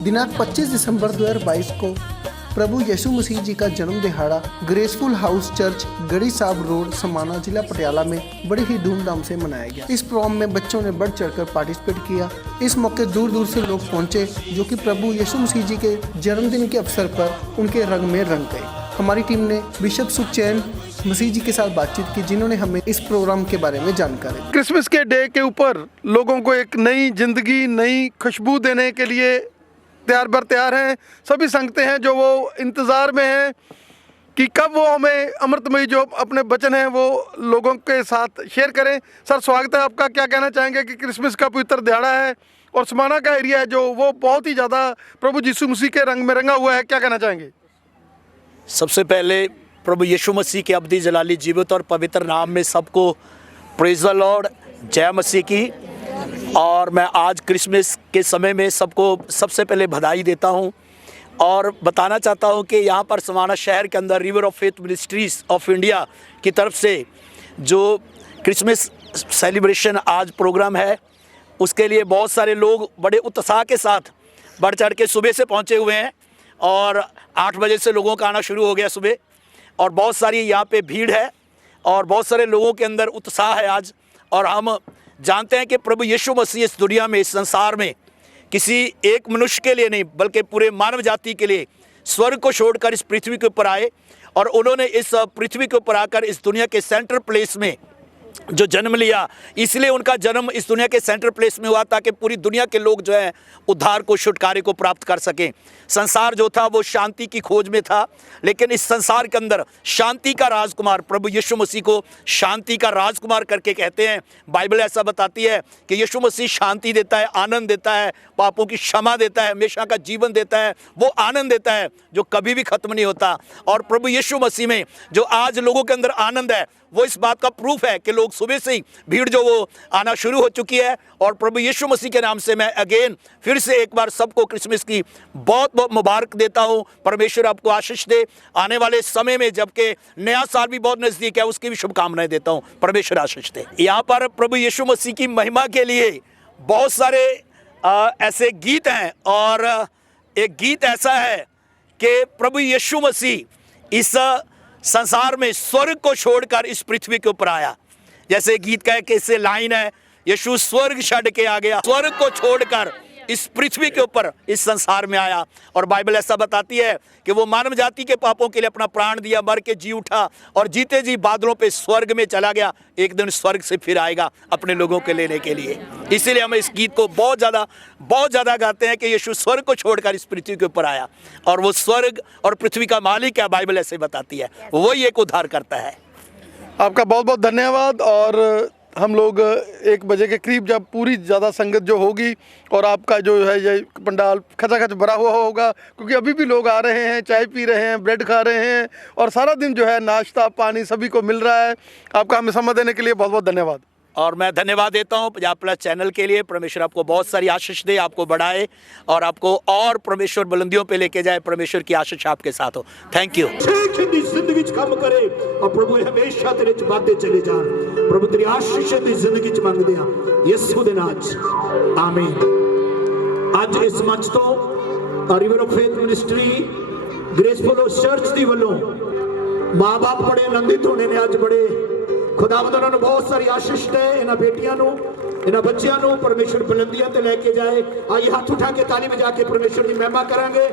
दिनांक 25 दिसंबर 2022 को प्रभु यीशु मसीह जी का जन्म दिहाड़ा ग्रेसफुल हाउस चर्च गढ़ी साहब रोड समाना जिला पटियाला में बड़ी ही धूमधाम से मनाया गया। इस प्रोग्राम में बच्चों ने बढ़ चढ़कर पार्टिसिपेट किया। इस मौके दूर दूर से लोग पहुंचे जो कि प्रभु यीशु मसीह जी के जन्मदिन के अवसर पर उनके रंग में रंग गए। हमारी टीम ने बिशप सुखचैन मसीह जी के साथ बातचीत की, जिन्होंने हमें इस प्रोग्राम के बारे में जानकारी दी। क्रिसमस के डे के ऊपर लोगों को एक नई जिंदगी, नई खुशबू देने के लिए तैयार बर तैयार हैं। सभी संगतें हैं जो वो इंतज़ार में हैं कि कब वो हमें अमृतमयी जो अपने वचन हैं वो लोगों के साथ शेयर करें। सर, स्वागत है आपका। क्या कहना चाहेंगे कि क्रिसमस का पवित्र दिहाड़ा है और समाना का एरिया है जो वो बहुत ही ज़्यादा प्रभु यीशु मसीह के रंग में रंगा हुआ है, क्या कहना चाहेंगे? सबसे पहले प्रभु यीशु मसीह के अब्दी जलाली जीवित और पवित्र नाम में सबको प्रेज़ द लॉर्ड, जय मसीह की। और मैं आज क्रिसमस के समय में सबको सबसे पहले बधाई देता हूं और बताना चाहता हूं कि यहाँ पर समाना शहर के अंदर river of faith ministries of India की तरफ से जो क्रिसमस सेलिब्रेशन आज प्रोग्राम है, उसके लिए बहुत सारे लोग बड़े उत्साह के साथ बढ़ चढ़ के सुबह से पहुँचे हुए हैं और 8 बजे से लोगों का आना शुरू हो गया सुबह, और बहुत सारी यहाँ पे भीड़ है और बहुत सारे लोगों के अंदर उत्साह है आज। और हम जानते हैं कि प्रभु यीशु मसीह इस दुनिया में, इस संसार में किसी एक मनुष्य के लिए नहीं बल्कि पूरे मानव जाति के लिए स्वर्ग को छोड़कर इस पृथ्वी के ऊपर आए और उन्होंने इस पृथ्वी के ऊपर आकर इस दुनिया के सेंटर प्लेस में जो जन्म लिया। इसलिए उनका जन्म इस दुनिया के सेंटर प्लेस में हुआ ताकि पूरी दुनिया के लोग जो है उद्धार को, छुटकारे को प्राप्त कर सकें। संसार जो था वो शांति की खोज में था, लेकिन इस संसार के अंदर शांति का राजकुमार प्रभु यीशु मसीह को शांति का राजकुमार करके कहते हैं। बाइबल ऐसा बताती है कि यीशु मसीह शांति देता है, आनंद देता है, पापों की क्षमा देता है, हमेशा का जीवन देता है। वो आनंद देता है जो कभी भी खत्म नहीं होता। और प्रभु यीशु मसीह में जो आज लोगों के अंदर आनंद है वो इस बात का प्रूफ है कि लोग सुबह से ही भीड़ जो वो आना शुरू हो चुकी है। और प्रभु यीशु मसीह के नाम से मैं अगेन फिर से एक बार सबको क्रिसमस की बहुत बहुत मुबारक देता हूँ। परमेश्वर आपको आशीष दे। आने वाले समय में जबकि नया साल भी बहुत नज़दीक है, उसकी भी शुभकामनाएं देता हूँ। परमेश्वर आशीष दे। यहाँ पर प्रभु यीशु मसीह की महिमा के लिए बहुत सारे ऐसे गीत हैं और एक गीत ऐसा है कि प्रभु यीशु मसीह इस संसार में स्वर्ग को छोड़कर इस पृथ्वी के ऊपर आया। जैसे गीत का एक इससे लाइन है, यीशु स्वर्ग छड़ के आ गया, स्वर्ग को छोड़कर इस पृथ्वी के ऊपर इस संसार में आया। और बाइबल ऐसा बताती है कि वो मानव जाति के पापों के लिए अपना प्राण दिया, मर के जी उठा और जीते जी बादलों पे स्वर्ग में चला गया। एक दिन स्वर्ग से फिर आएगा अपने लोगों के लेने के लिए। इसीलिए हम इस गीत को बहुत ज़्यादा गाते हैं कि यीशु स्वर्ग को छोड़कर इस पृथ्वी के ऊपर आया और वो स्वर्ग और पृथ्वी का मालिक है। बाइबल ऐसे बताती है, वही एक उद्धार करता है। आपका बहुत बहुत धन्यवाद। और हम लोग 1 बजे के करीब जब पूरी ज़्यादा संगत जो होगी और आपका जो है ये पंडाल खचाखच भरा हुआ होगा, क्योंकि अभी भी लोग आ रहे हैं, चाय पी रहे हैं, ब्रेड खा रहे हैं और सारा दिन जो है नाश्ता पानी सभी को मिल रहा है। आपका हमें समय देने के लिए बहुत बहुत धन्यवाद। और मैं धन्यवाद देता हूँ पंजाब प्लस चैनल के लिए। परमेश्वर आपको बहुत सारी आशीष दे, आपको बढ़ाए और आपको और परमेश्वर बुलंदियों पे लेके जाए। परमेश्वर की आशीष आपके साथ हो। Thank you. जिंदगी च काम करे और प्रभु हमेशा तेरे च वादे चले जान। प्रभु तेरी आशीष दी जिंदगी च मंगदे हां यीशु दे नाम च, आमीन। आज इस मंच तो river of faith ministry graceful church दी वल्लों मां बाप बड़े आनंदित होने ने। आज बड़े खुदावंद उन्होंने बहुत सारी आशीष दे इन्हां बेटियां नूं, इन्हां बच्चियां नूं परमेश्वर बुलंदियां ते लेके जाए। आइए हाथ उठा के ताली बजा के परमेश्वर की महिमा करांगे।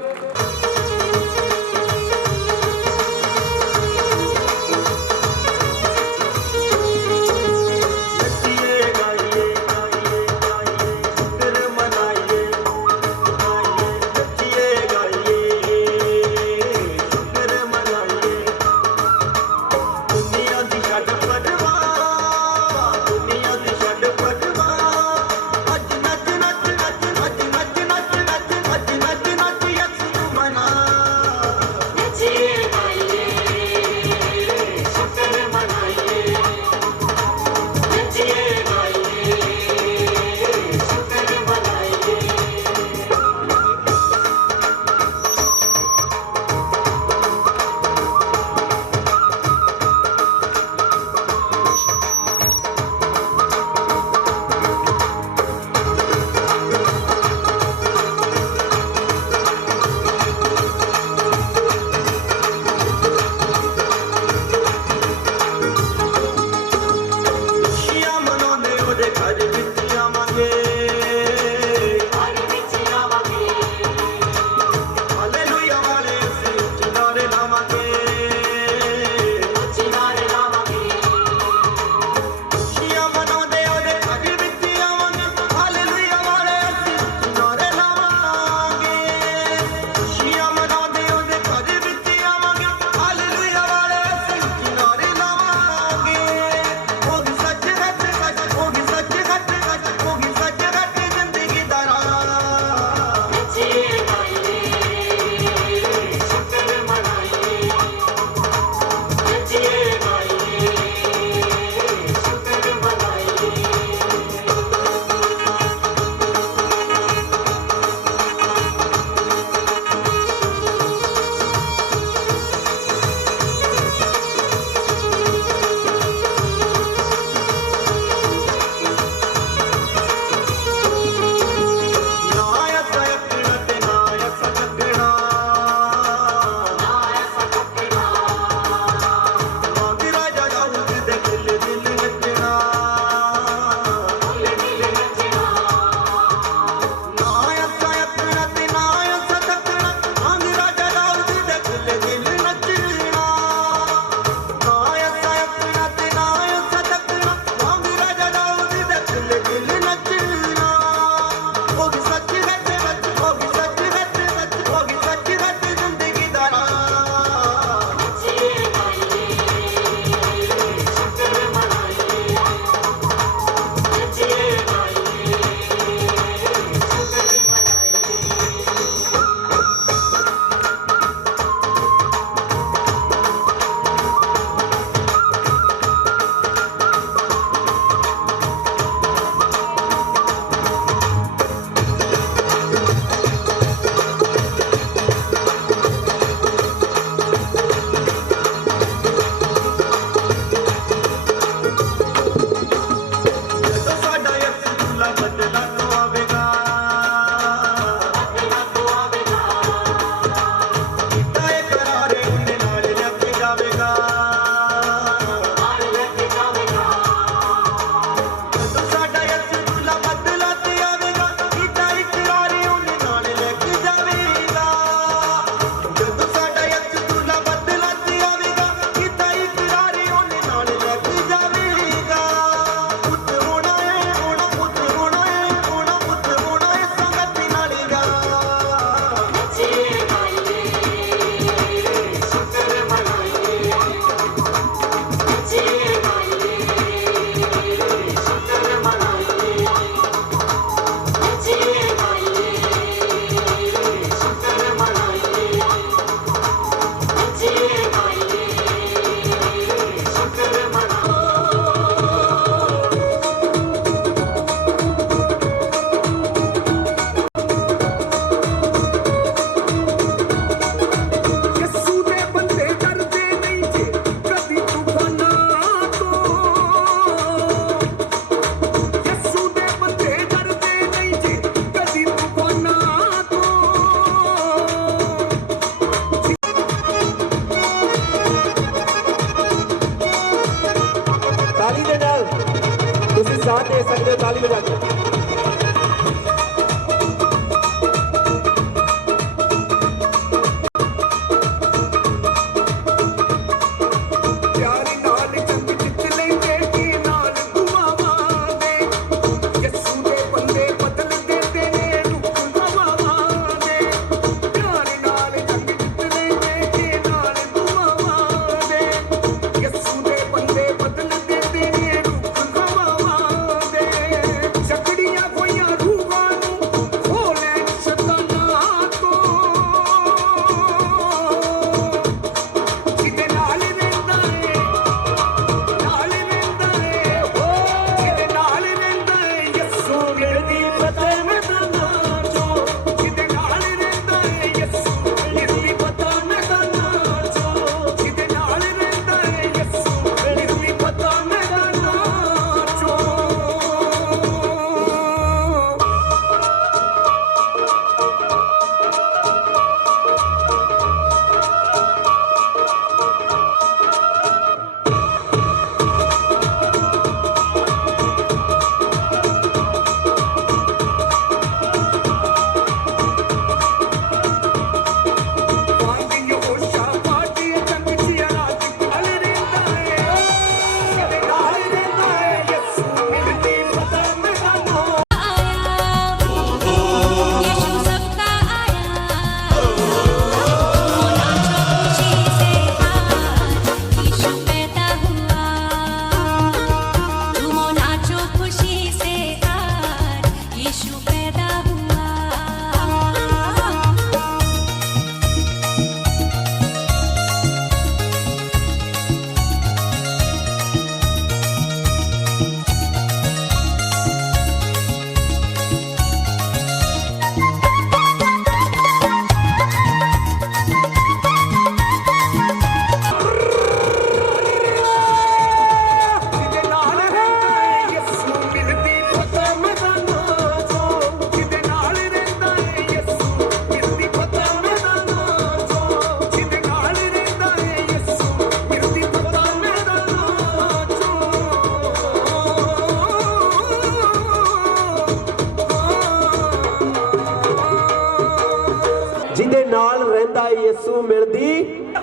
ਜਿਹਦੇ ਨਾਲ ਰਹਿੰਦਾ ਯਿਸੂ ਮਿਲਦੀ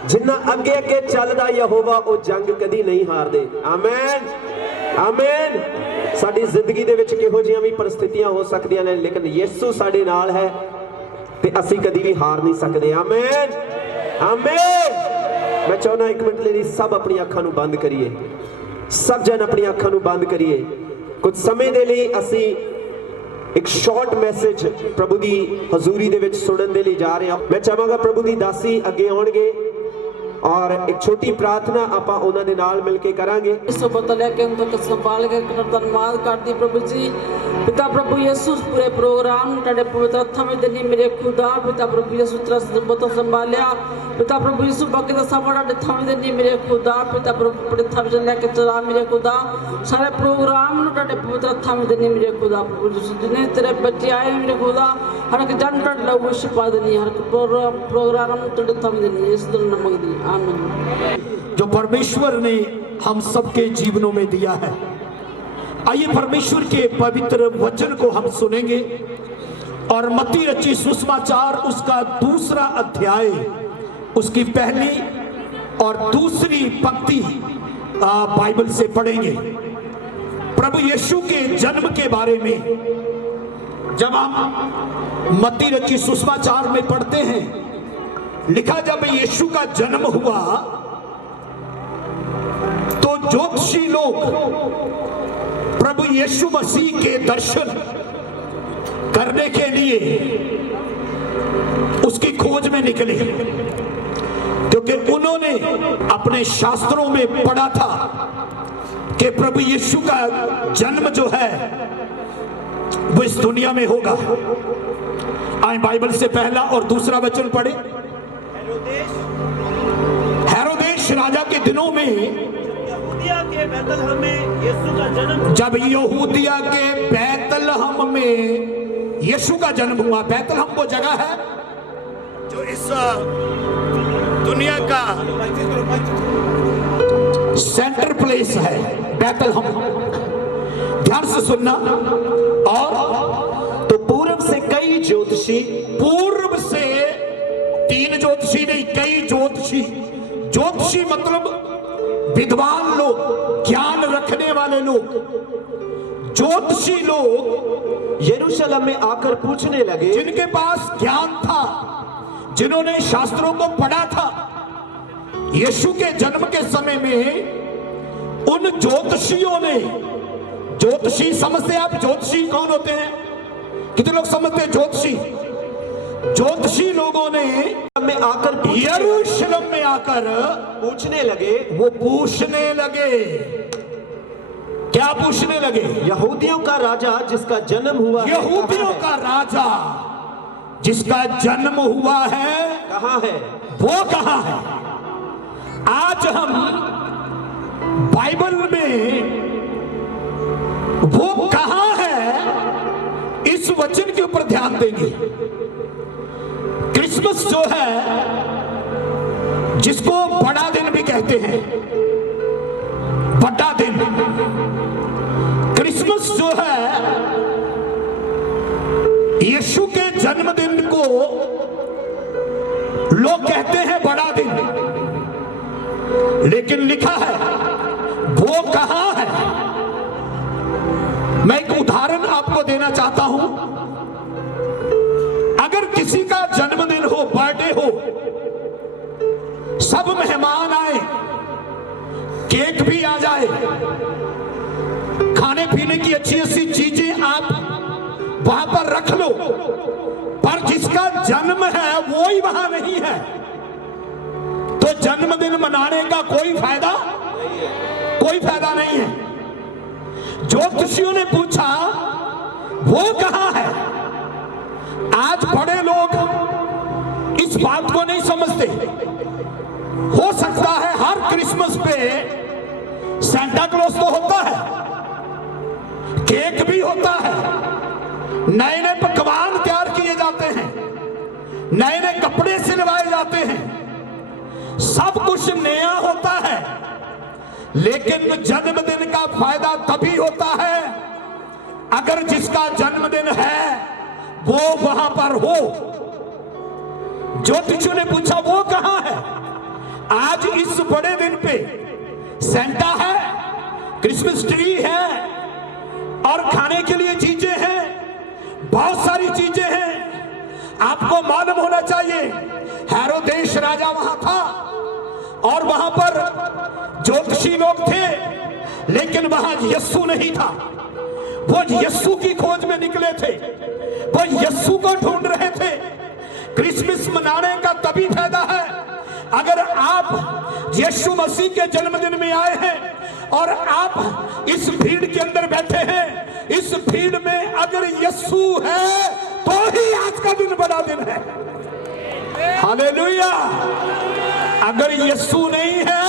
ਜਿੰਨਾ ਅੱਗੇ ਅੱਗੇ ਚੱਲਦਾ ਯਹੋਵਾ ਉਹ ਜੰਗ ਕਦੀ ਨਹੀਂ ਹਾਰਦੇ। Amen amen. ਸਾਡੀ ਜ਼ਿੰਦਗੀ ਦੇ ਵਿੱਚ ਕਿਹੋ ਜਿਹੀਆਂ ਵੀ ਪਰਿਸਥਿਤੀਆਂ ਹੋ ਸਕਦੀਆਂ ਨੇ ਲੇਕਿਨ ਯਿਸੂ ਸਾਡੇ ਨਾਲ ਹੈ ਤੇ ਅਸੀਂ ਕਦੀ ਵੀ ਹਾਰ ਨਹੀਂ ਸਕਦੇ। Amen amen. मैं चाहना एक मिनट लिए सब अपनी अखां नूं बंद करिए, सब जन अपनी अखां नूं बंद करिए। कुछ समय दे लई असी एक शॉर्ट मैसेज प्रभु दी हजूरी दे विच सुनन दे लई जा रहे हैं। मैं चाहांगा प्रभु दी दासी अगे आउणगे और एक छोटी प्रार्थना आपां उन्हां दे नाल मिल के करांगे। इस पता लेके उनको संभाल के धन्यवाद करती प्रभु जी। पिता प्रभु यीशु पूरे प्रोग्राम तेरे पवित्र हत्थां में देनी मेरे खुदा। पिता प्रभु यीशु तरस बतो संभालिया। पिता प्रभु यीशु बाकी दा सब बड़ा हत्थां में देनी मेरे खुदा। पिता प्रभु बड़े हत्थां में लेके चला मेरे खुदा। सारे प्रोग्राम नु तेरे पवित्र हत्थां में देनी मेरे खुदा। प्रभु यीशु जिन्हें तेरे बच्चे आए मेरे खुदा हर एक जन तेरे लहू शिफा देनी, हर प्रोग्राम तेरे हत्थां में देनी। इस दिन नमक दी जो परमेश्वर ने हम सबके जीवनों में दिया है। आइए परमेश्वर के पवित्र वचन को हम सुनेंगे और मत्ती रची सुसमाचार उसका 2 अध्याय उसकी पहली और दूसरी पंक्ति बाइबल से पढ़ेंगे। प्रभु यीशु के जन्म के बारे में जब हम मत्ती रची सुसमाचार में पढ़ते हैं, लिखा जब यीशु का जन्म हुआ तो ज्योतिषी लोग प्रभु यीशु मसीह के दर्शन करने के लिए उसकी खोज में निकले, क्योंकि उन्होंने अपने शास्त्रों में पढ़ा था कि प्रभु यीशु का जन्म जो है वो इस दुनिया में होगा। आए बाइबल से पहला और दूसरा वचन पढ़े। हेरोदेश राजा के दिनों में जब यहूदिया के बैतलहम में यीशु का जन्म हुआ। बैतलहम वो जगह है जो इस दुनिया का सेंटर प्लेस है। बैतलहम ध्यान से सुनना। और तो पूर्व से कई ज्योतिषी, पूर्व से 3 ज्योतिषी नहीं, कई ज्योतिषी। ज्योतिषी मतलब विद्वान लोग, ज्ञान रखने वाले लोग। ज्योतिषी लोग यरूशलेम में आकर पूछने लगे, जिनके पास ज्ञान था, जिन्होंने शास्त्रों को पढ़ा था। यीशु के जन्म के समय में उन ज्योतिषियों ने, ज्योतिषी समझते आप ज्योतिषी कौन होते हैं? कितने लोग समझते हैं ज्योतिषी? ज्योतिषी लोगों ने यरूशलेम में आकर पूछने लगे। वो पूछने लगे, क्या पूछने लगे? यहूदियों का राजा जिसका जन्म हुआ है, यहूदियों का राजा जिसका जन्म हुआ है कहाँ है? वो कहाँ है? आज हम बाइबल में वो कहाँ है इस वचन के ऊपर ध्यान देंगे। क्रिसमस जो है, जिसको बड़ा दिन भी कहते हैं, बड़ा दिन, क्रिसमस जो है यीशु के जन्मदिन को लोग कहते हैं बड़ा दिन, लेकिन लिखा है वो कहां है। मैं एक उदाहरण आपको देना चाहता हूं। अगर किसी का जन्मदिन हो, बर्थडे हो, सब मेहमान आए, केक भी आ जाए, खाने पीने की अच्छी अच्छी चीजें आप वहां पर रख लो, पर जिसका जन्म है वो ही वहां नहीं है, तो जन्मदिन मनाने का कोई फायदा नहीं है। ज्योतिषियों ने पूछा वो कहां है। आज बड़े लोग इस बात को नहीं समझते। हो सकता है हर क्रिसमस पे सेंटा क्लॉज तो होता है, केक भी होता है, नए नए पकवान तैयार किए जाते हैं, नए नए कपड़े सिलवाए जाते हैं, सब कुछ नया होता है, लेकिन जन्मदिन का फायदा तभी होता है अगर जिसका जन्मदिन है वो वहां पर हो। ज्योतिषियों ने पूछा वो कहां है? आज इस बड़े दिन पे सेंटा है, क्रिसमस ट्री है और खाने के लिए चीजें हैं, बहुत सारी चीजें हैं। आपको मालूम होना चाहिए हेरोदेश राजा वहां था और वहां पर ज्योतिषी लोग थे, लेकिन वहां यीशु नहीं था। वो यीशु की खोज में निकले थे, वो यीशु को ढूंढ रहे थे। क्रिसमस मनाने का तभी फायदा है अगर आप यीशु मसीह के जन्मदिन में आए हैं और आप इस भीड़ के अंदर बैठे हैं। इस भीड़ में अगर यीशु है तो ही आज का दिन बड़ा दिन है। हालेलुया। अगर यीशु नहीं है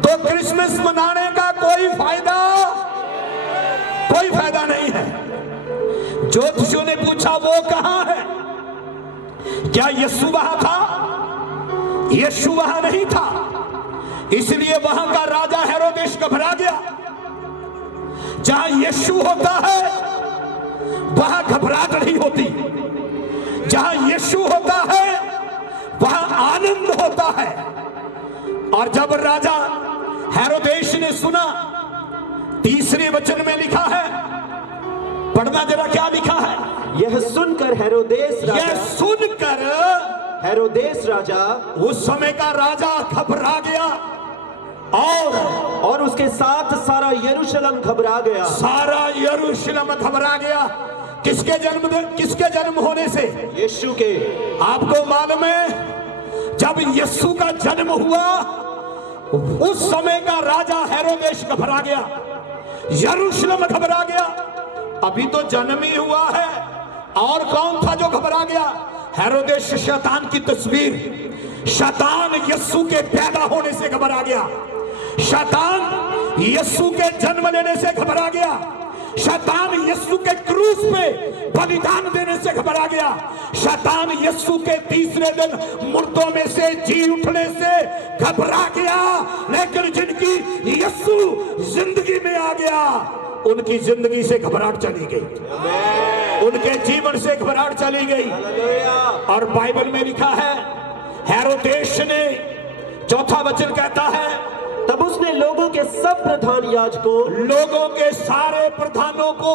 तो क्रिसमस मनाने का कोई फायदा नहीं है। ज्योतिषियों ने पूछा वो कहां है? क्या यीशु वहां था? यीशु वहां नहीं था, इसलिए वहां का राजा हेरोदेश घबरा गया। जहां यीशु होता है वहां घबराहट नहीं होती, जहां यीशु होता है वहां आनंद होता है। और जब राजा हेरोदेश ने सुना, तीसरे वचन में लिखा है, पढ़ना जरा क्या लिखा है। यह सुनकर हेरोदेस राजा उस समय का राजा घबरा गया और उसके साथ सारा यरूशलेम घबरा गया। सारा यरूशलेम घबरा गया। किसके जन्म होने से? यीशु के। आपको मालूम है जब यीशु का जन्म हुआ उस समय का राजा हेरोदेश घबरा गया, यरूशलेम घबरा गया। अभी तो जन्म ही हुआ है और कौन था जो घबरा गया? हेरोदेश शैतान की तस्वीर। शैतान यीशु के पैदा होने से घबरा गया, शैतान यीशु के जन्म लेने से घबरा गया, शैतान यीशु के क्रूस पे बलिदान देने से घबरा गया, शैतान यीशु के तीसरे दिन मुर्दों में से जी उठने से घबरा गया। लेकिन जिनकी यीशु जिंदगी में आ गया उनकी जिंदगी से घबराहट चली गई, उनके जीवन से घबराहट चली गई। और बाइबल में लिखा है हेरोदेश ने, चौथा वचन कहता है, तब उसने लोगों के सब प्रधान याजकों, लोगों के सारे प्रधानों को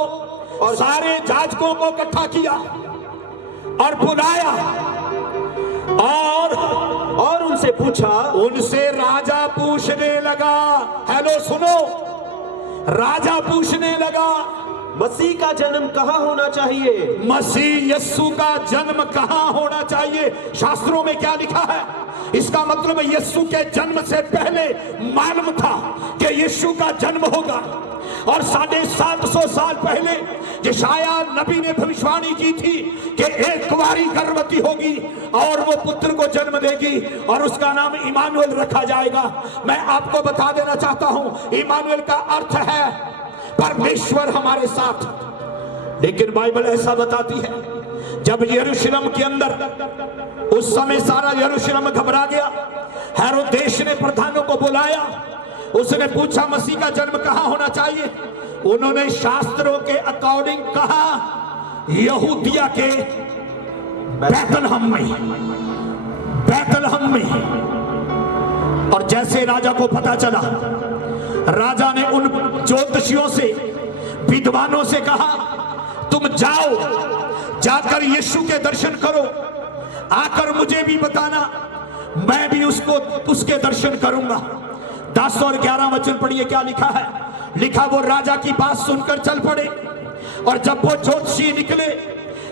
और सारे याजकों को इकट्ठा किया और बुलाया और उनसे पूछा। उनसे राजा पूछने लगा, हेलो सुनो, राजा पूछने लगा मसीह का जन्म कहाँ होना चाहिए? मसीह यीशु का जन्म कहाँ होना चाहिए? शास्त्रों में क्या लिखा है? इसका मतलब यीशु के जन्म से पहले मालूम था कि यीशु का जन्म होगा। और 750 साल पहले यशाया नबी ने भविष्यवाणी की थी कि एक कुंवारी गर्भवती होगी और वो पुत्र को जन्म देगी और उसका नाम इमानुएल रखा जाएगा। मैं आपको बता देना चाहता हूं, इमानुएल का अर्थ है परमेश्वर हमारे साथ। लेकिन बाइबल ऐसा बताती है जब यरूशलेम के अंदर उस समय सारा यरूशलेम घबरा गया, हेरोदेश ने प्रधानों को बुलाया, उसने पूछा मसीह का जन्म कहां होना चाहिए? उन्होंने शास्त्रों के अकॉर्डिंग कहा यहूदिया के बैतलहम में। और जैसे राजा को पता चला, राजा ने उन ज्योतिषियों से, विद्वानों से कहा तुम जाओ, जाकर यीशु के दर्शन करो, आकर मुझे भी बताना, मैं भी उसके दर्शन करूंगा। 10 और 11 वचन पढ़िए क्या लिखा है। लिखा वो राजा की बात सुनकर चल पड़े और जब वो ज्योतिषी निकले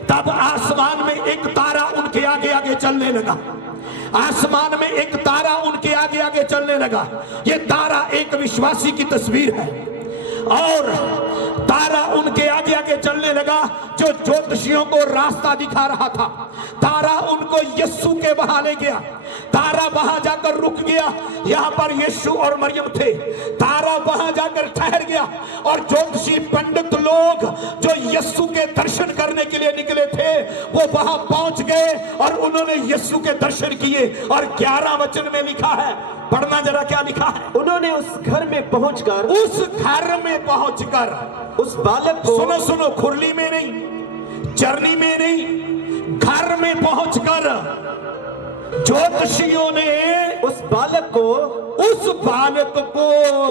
तब आसमान में एक तारा उनके आगे आगे चलने लगा। आसमान में एक तारा उनके आगे आगे चलने लगा। ये तारा एक विश्वासी की तस्वीर है और तारा उनके आगे आगे चलने लगा जो ज्योतिषियों को रास्ता दिखा रहा था। तारा उनको यीशु के वहां ले गया। तारा वहां जाकर रुक गया, यहाँ पर यीशु और मरियम थे। तारा वहां जाकर ठहर गया और ज्योतिषी पंडित लोग जो यीशु के दर्शन करने के लिए निकले थे वो वहां पहुंच गए और उन्होंने यीशु के दर्शन किए। और 11 वचन में लिखा है, पढ़ना जरा क्या लिखा है। उन्होंने उस घर में पहुंचकर उस बालक को, सुनो खुरली में नहीं, चरनी में नहीं, घर में पहुंचकर ज्योतिषियों ने उस बालक को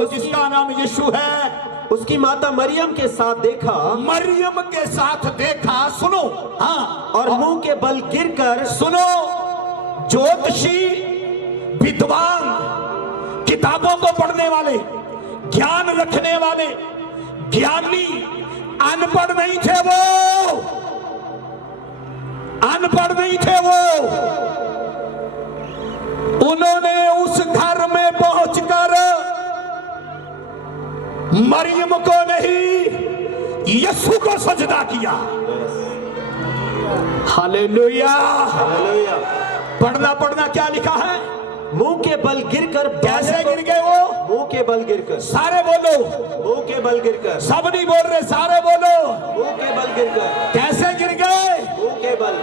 जिसका नाम यीशु है, उसकी माता मरियम के साथ देखा, मरियम के साथ देखा। सुनो, हाँ, और मुंह के बल गिरकर, सुनो, ज्योतिषी, विद्वान, किताबों को पढ़ने वाले, ज्ञान रखने वाले, ज्ञानी, अनपढ़ नहीं थे वो, अनपढ़ नहीं थे वो। उन्होंने उस घर में पहुंचकर मरियम को नहीं, यीशु को सजदा किया। हालेलुया। पढ़ना क्या लिखा है? मुंह के बल गिरकर। कैसे गिर गए वो? मुंह के बल गिरकर। सारे बोलो, मुंह के बल गिरकर। सब नहीं बोल रहे, सारे बोलो, मुंह के बल गिरकर। कैसे गिर गए? मुंह के बल।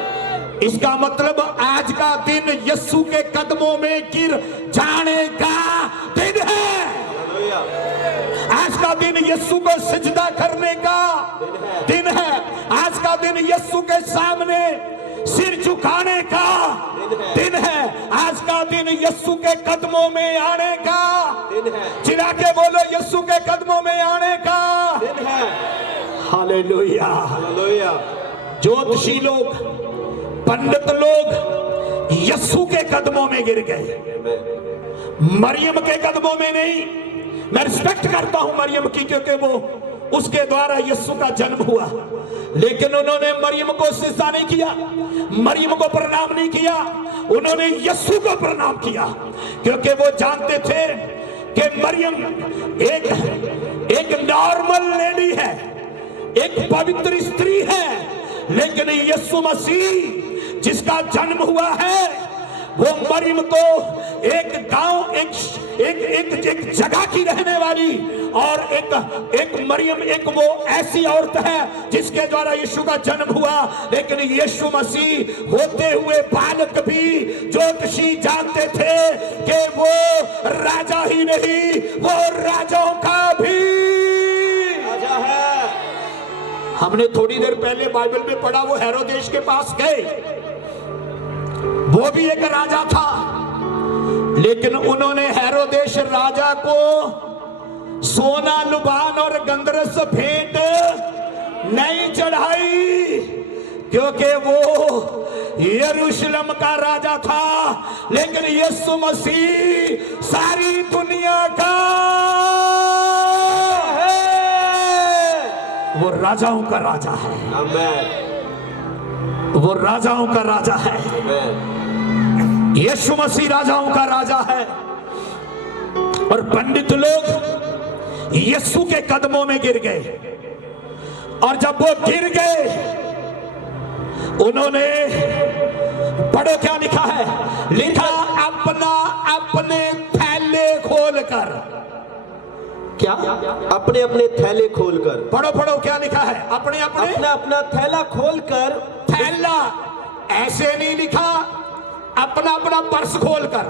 इसका मतलब आज का दिन यीशु के कदमों में गिर जाने का दिन है। आज का दिन यीशु को सिजदा करने का दिन है। आज का दिन यीशु के सामने सिर झुकाने का दिन है। आज का दिन यीशु के कदमों में आने का दिन है। चिल्ला के बोलो, यीशु के कदमों में आने का दिन है। हालेलुया। हालेलुया। ज्योतिषी लोग, पंडित लोग यीशु के कदमों में गिर गए, मरियम के कदमों में नहीं। मैं रिस्पेक्ट करता हूं मरियम की, क्योंकि वो उसके द्वारा यीशु का जन्म हुआ, लेकिन उन्होंने मरियम को सिजदा नहीं किया, मरियम को प्रणाम नहीं किया, उन्होंने यीशु को प्रणाम किया, क्योंकि वो जानते थे कि मरियम एक नॉर्मल लेडी है, एक पवित्र स्त्री है, लेकिन यीशु मसीह जिसका जन्म हुआ है वो मरियम को एक गांव, एक जगह की रहने वाली, और एक मरियम एक वो ऐसी औरत है जिसके द्वारा यीशु का जन्म हुआ। लेकिन यीशु मसीह होते हुए बालक भी ज्योतिषी जानते थे कि वो राजा ही नहीं, वो राजाओं का भी राजा है। हमने थोड़ी देर पहले बाइबल में पढ़ा, वो हेरोदेश के पास गए, वो भी एक राजा था, लेकिन उन्होंने हेरोदेश राजा को सोना, लुबान और गंधरस भेंट नहीं चढ़ाई, क्योंकि वो यरूशलेम का राजा था। लेकिन यीशु मसीह सारी दुनिया का है, वो राजाओं का राजा है। आमीन। वो राजाओं का राजा है। आमीन। यीशु मसीह राजाओं का राजा है। और पंडित लोग यीशु के कदमों में गिर गए, और जब वो गिर गए उन्होंने, पढ़ो क्या लिखा है, लिखा अपने थैले खोलकर। क्या? अपने अपने थैले खोलकर। पढ़ो क्या लिखा है, अपने अपना थैला खोलकर। थैला ऐसे नहीं लिखा, अपना पर्स खोलकर,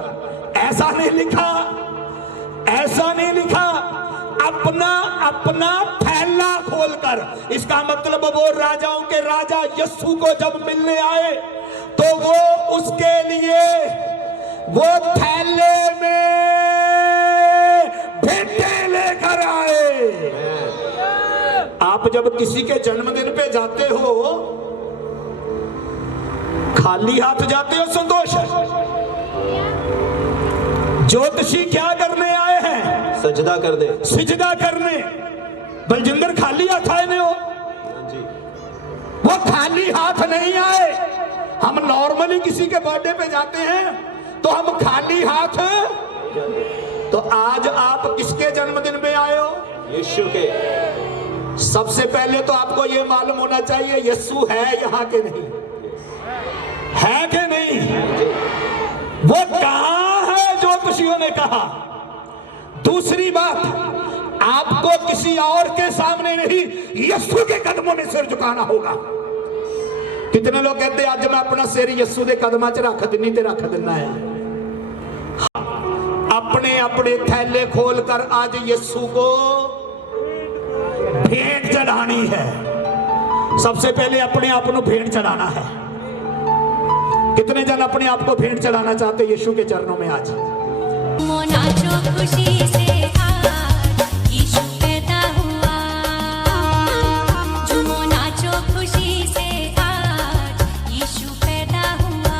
ऐसा नहीं लिखा, ऐसा नहीं लिखा, अपना थैला खोलकर। इसका मतलब वो राजाओं के राजा यीशु को जब मिलने आए तो वो उसके लिए वो थैले में भेंटें लेकर आए। आप जब किसी के जन्मदिन पे जाते हो, खाली हाथ जाते हो, संतोष है। ज्योतिषी क्या करने आए हैं? सजदा कर दे। सिजदा करने। बलजिंदर खाली हाथ आए नहीं हो? जी। वो खाली हाथ नहीं आए। हम नॉर्मली किसी के बर्थडे पे जाते हैं तो हम खाली हाथ हैं। तो आज आप किसके जन्मदिन में आए हो? यीशु के। सबसे पहले तो आपको यह मालूम होना चाहिए यीशु है यहाँ के नहीं, है कि नहीं? वो कहां है? ज्योतिषियों ने कहा। दूसरी बात, आपको किसी और के सामने नहीं, यीशु के कदमों में सिर झुकाना होगा। कितने लोग कहते हैं आज मैं अपना सिर यीशु के कदमां च रख दिनी ते रख दिना है। अपने अपने थैले खोलकर आज यीशु को भेंट चढ़ानी है। सबसे पहले अपने आप को भेंट चढ़ाना है। कितने जन अपने आप को भेंट चढ़ाना चाहते हैं यीशु के चरणों में आज? नाचो खुशी से आज यीशु पैदा हुआ, झूमो नाचो खुशी से आज यीशु पैदा हुआ,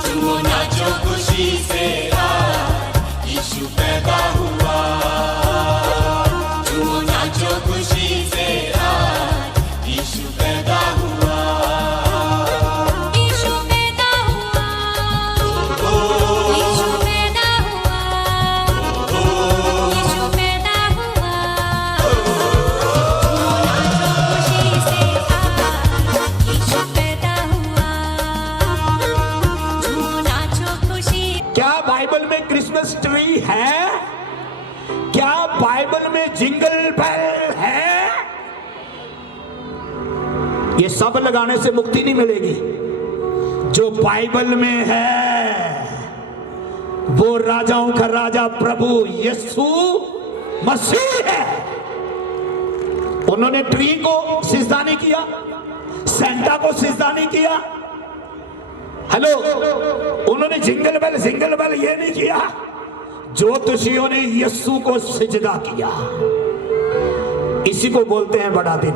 झूमो नाचो खुशी से आज यीशु पैदा हुआ, झूमो नाचो खुशी से आज यीशु पैदा हुआ, यीशु पैदा हुआ, यीशु पैदा हुआ, यीशु पैदा हुआ, झूमो नाचो खुशी से आज यीशु पैदा हुआ, झूमो नाचो खुशी। क्या बाइबल में क्रिसमस ट्री है? क्या बाइबल में जिंगल बेल है? ये सब लगाने से मुक्ति नहीं मिलेगी। जो बाइबल में है वो राजाओं का राजा प्रभु यीशु मसीह है। उन्होंने ट्री को सिजदा नहीं किया, सेंटा को सिजदा नहीं किया, हेलो, उन्होंने जिंगल बेल ये नहीं किया। ज्योतिषियों ने यीशु को सिजदा किया। इसी को बोलते हैं बड़ा दिन,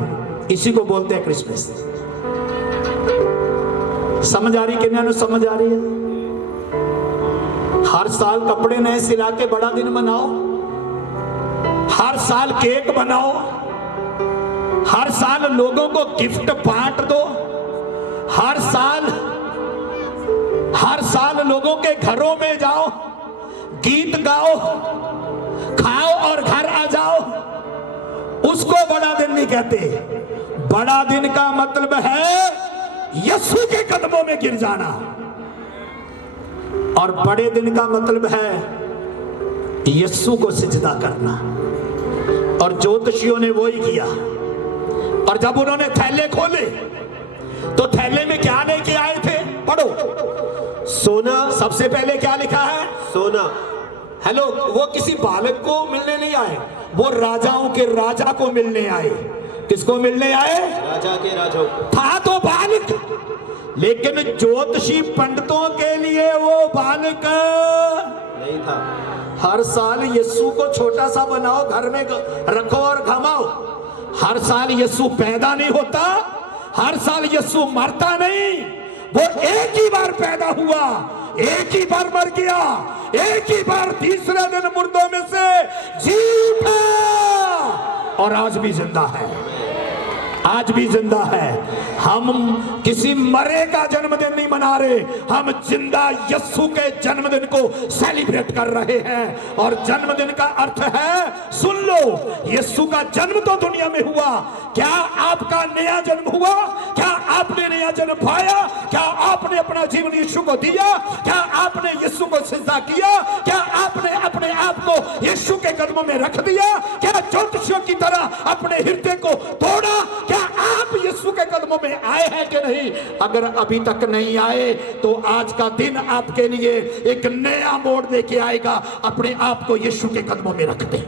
इसी को बोलते हैं क्रिसमस। समझ आ रही कि समझ आ रही है? हर साल कपड़े नए सिला के बड़ा दिन मनाओ, हर साल केक बनाओ, हर साल लोगों को गिफ्ट बांट दो, हर साल लोगों के घरों में जाओ, गीत गाओ, खाओ और घर आ जाओ। उसको बड़ा दिन नहीं कहते। बड़ा दिन का मतलब है यीशु के कदमों में गिर जाना, और बड़े दिन का मतलब है यीशु को सिजदा करना। और ज्योतिषियों ने वो ही किया। और जब उन्होंने थैले खोले तो थैले में क्या लेके आए थे? पढ़ो। सोना। सबसे पहले क्या लिखा है? सोना। हेलो, वो किसी बालक को मिलने नहीं आए, वो राजाओं के राजा को मिलने आए। किसको मिलने आए? राजा के राजा। था तो बालक, लेकिन ज्योतिषी पंडितों के लिए वो बालक नहीं था। हर साल यीशु को छोटा सा बनाओ, घर में रखो और घमाओ। हर साल यीशु पैदा नहीं होता, हर साल यीशु मरता नहीं, वो एक ही बार पैदा हुआ, एक ही बार मर गया, एक ही बार तीसरे दिन मुर्दों में से जी उठा, और आज भी जिंदा है, आज भी जिंदा है। हम किसी मरे का जन्मदिन नहीं मना रहे, हम जिंदा यीशु के जन्मदिन को सेलिब्रेट कर रहे हैं। और जन्मदिन का अर्थ है, सुन लो, यीशु का जन्म तो दुनिया में हुआ। क्या आपका नया जन्म हुआ? क्या आपने नया जन्म पाया? क्या आपने अपना जीवन यीशु को दिया? क्या आपने यीशु को सिजदा किया? क्या आपने अपने आप को यीशु के कदमों में रख दिया? क्या ज्योतिषियों की तरह अपने हृदय को तोड़ा? क्या आप यीशु के कदमों में आए हैं कि नहीं? अगर अभी तक नहीं आए तो आज का दिन आपके लिए एक नया मोड़ लेके आएगा। अपने आप को यीशु के कदमों में रख दें।